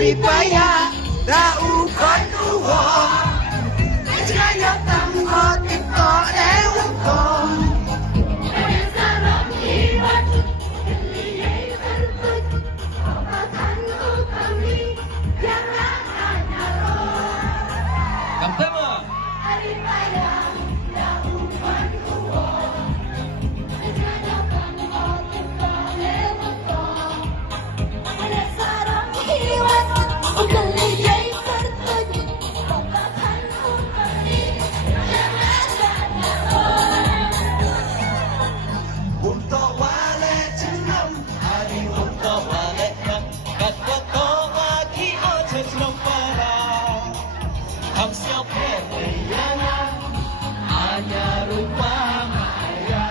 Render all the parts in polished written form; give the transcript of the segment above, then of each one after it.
Ripaya dau konuwo Jaya tanggo tiko ewuko Salam iwat Keliyai bertut Obatan utami Yang rakanya roh Kamtema Ripaya dau konuwo Jaya tanggo tiko ewuko Salam iwat Keliyai bertut Obatan utami Yang rakanya roh Untuk wale jenam Hari untuk wale kan Kat foto lagi oce senang parah Ham siapa yang hanya rupa maya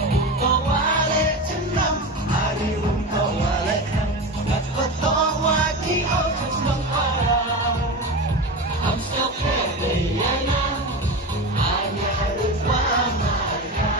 Untuk wale jenam Hari untuk wale kan Kat foto lagi oce senang parah Ham siapa yang hanya rupa maya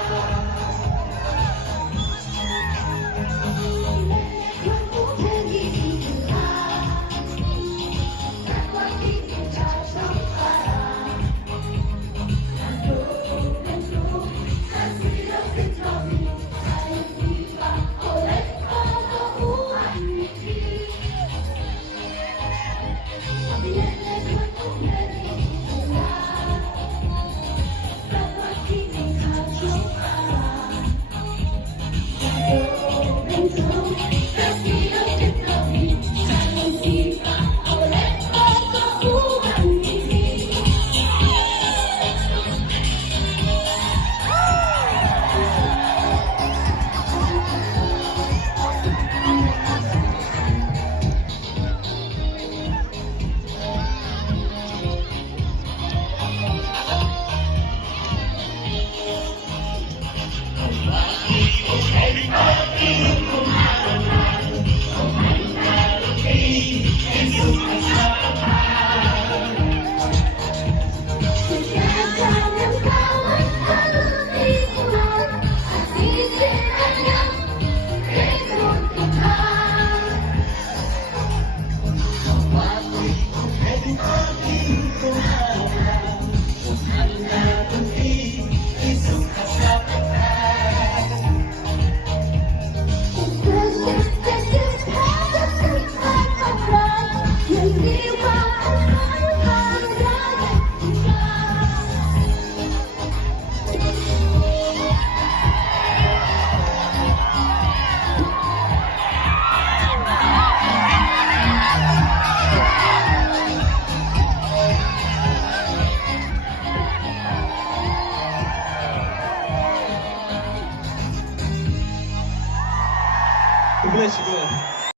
Bless you, God.